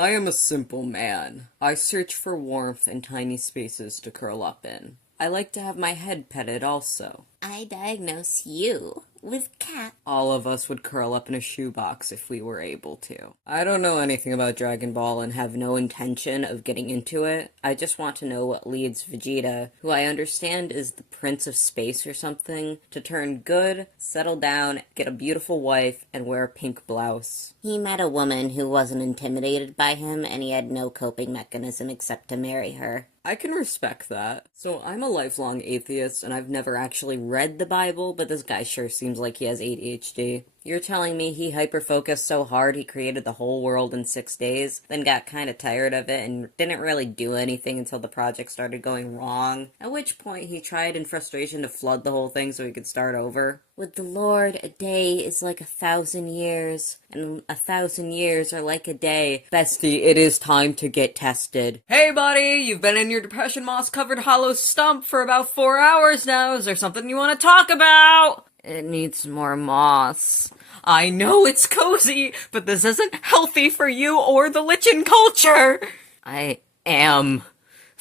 I am a simple man. I search for warmth and tiny spaces to curl up in. I like to have my head petted also. I diagnose you with cat. All of us would curl up in a shoebox if we were able to. I don't know anything about Dragon Ball and have no intention of getting into it. I just want to know what leads Vegeta, who I understand is the Prince of Space or something, to turn good, settle down, get a beautiful wife, and wear a pink blouse. He met a woman who wasn't intimidated by him, and he had no coping mechanism except to marry her. I can respect that. So I'm a lifelong atheist, and I've never actually read the Bible, but this guy sure seems like he has ADHD. You're telling me he hyper-focused so hard he created the whole world in 6 days, then got kinda tired of it and didn't really do anything until the project started going wrong, at which point he tried in frustration to flood the whole thing so he could start over? With the Lord, a day is like 1,000 years, and 1,000 years are like a day. Bestie, it is time to get tested. Hey buddy, you've been in your depression moss-covered hollow stump for about 4 hours now. Is there something you want to talk about? It needs more moss. I know it's cozy, but this isn't healthy for you or the lichen culture. I am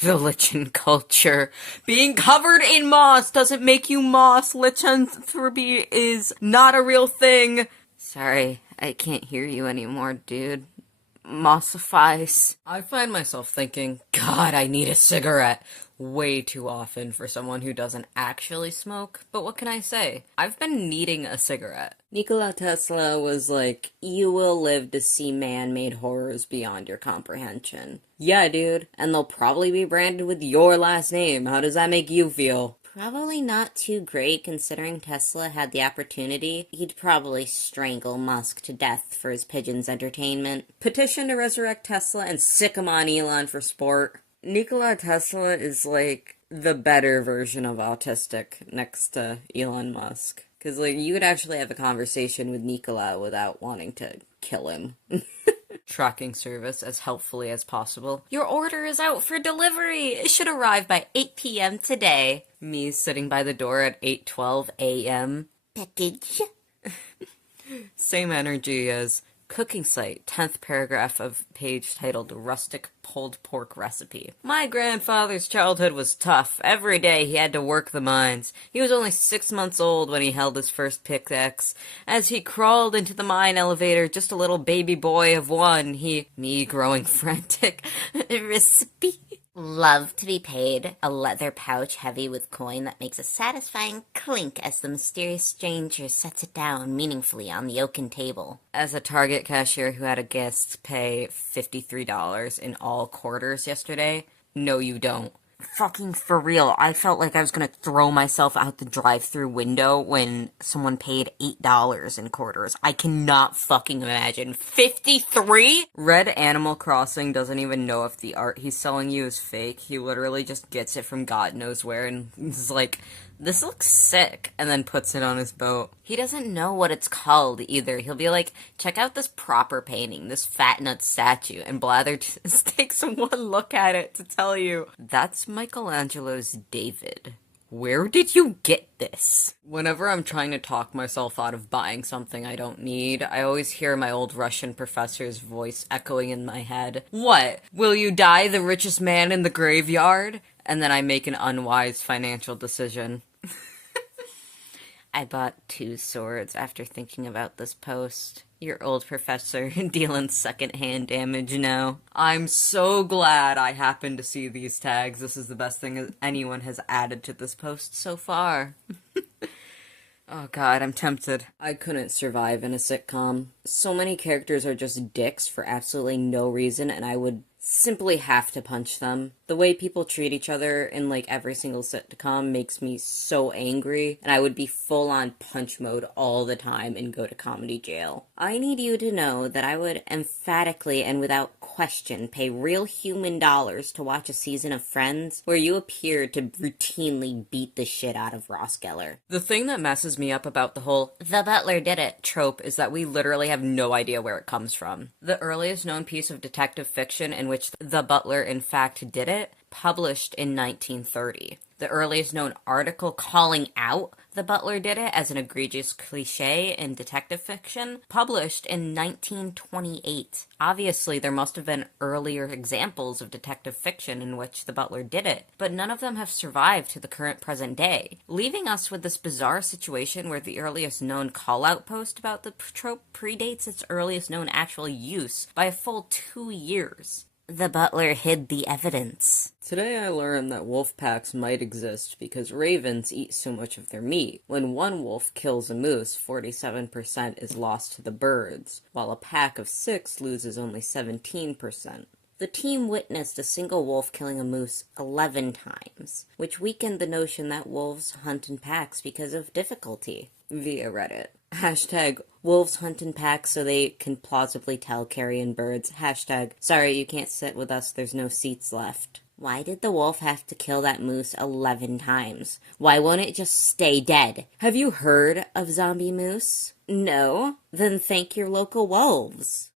the lichen culture. Being covered in moss doesn't make you moss. Lycanthropy is not a real thing. Sorry, I can't hear you anymore, dude. Mossifies. I find myself thinking, God, I need a cigarette. Way too often for someone who doesn't actually smoke, but what can I say? I've been needing a cigarette. Nikola Tesla was like, you will live to see man-made horrors beyond your comprehension. Yeah, dude, and they'll probably be branded with your last name. How does that make you feel? Probably not too great considering Tesla had the opportunity. He'd probably strangle Musk to death for his pigeons' entertainment. Petition to resurrect Tesla and sick him on Elon for sport. Nikola Tesla is like the better version of autistic next to Elon Musk. Because, like, you could actually have a conversation with Nikola without wanting to kill him. Tracking service as helpfully as possible. Your order is out for delivery. It should arrive by 8 p.m. today. Me sitting by the door at 8:12 a.m. Package. Same energy as cooking site, 10th paragraph of page titled Rustic Pulled Pork Recipe. My grandfather's childhood was tough. Every day he had to work the mines. He was only 6 months old when he held his first pickaxe. As he crawled into the mine elevator, just a little baby boy of one, me growing frantic. Recipe. Love to be paid. A leather pouch heavy with coin that makes a satisfying clink as the mysterious stranger sets it down meaningfully on the oaken table. As a Target cashier who had a guest pay $53 in all quarters yesterday, no you don't. Fucking for real, I felt like I was gonna throw myself out the drive-thru window when someone paid $8 in quarters. I cannot fucking imagine. 53? Red Animal Crossing doesn't even know if the art he's selling you is fake. He literally just gets it from God knows where and is like, this looks sick, and then puts it on his boat. He doesn't know what it's called either. He'll be like, check out this proper painting, this fat nut statue, and Blather just takes one look at it to tell you, that's Michelangelo's David. Where did you get this? Whenever I'm trying to talk myself out of buying something I don't need, I always hear my old Russian professor's voice echoing in my head. What? Will you die the richest man in the graveyard? And then I make an unwise financial decision. I bought 2 swords after thinking about this post. Your old professor dealing secondhand damage now. I'm so glad I happened to see these tags. This is the best thing anyone has added to this post so far. Oh god, I'm tempted. I couldn't survive in a sitcom. So many characters are just dicks for absolutely no reason, and I would simply have to punch them. The way people treat each other in like every single sitcom makes me so angry, and I would be full on punch mode all the time and go to comedy jail. I need you to know that I would emphatically and without question pay real human dollars to watch a season of Friends where you appear to routinely beat the shit out of Ross Geller. The thing that messes me up about the whole "the butler did it" trope is that we literally have no idea where it comes from. The earliest known piece of detective fiction in which the butler in fact did it, published in 1930. The earliest known article calling out The butler did it as an egregious cliché in detective fiction, published in 1928. Obviously, there must have been earlier examples of detective fiction in which the butler did it, but none of them have survived to the current present day, leaving us with this bizarre situation where the earliest known call-out post about the trope predates its earliest known actual use by a full 2 years. The butler hid the evidence. Today I learned that wolf packs might exist because ravens eat so much of their meat. When one wolf kills a moose, 47% is lost to the birds, while a pack of 6 loses only 17%. The team witnessed a single wolf killing a moose 11 times, which weakened the notion that wolves hunt in packs because of difficulty. Via Reddit. Hashtag wolves hunt in packs so they can plausibly tell carrion birds. Hashtag sorry you can't sit with us, there's no seats left. Why did the wolf have to kill that moose 11 times? Why won't it just stay dead? Have you heard of zombie moose? No? Then thank your local wolves.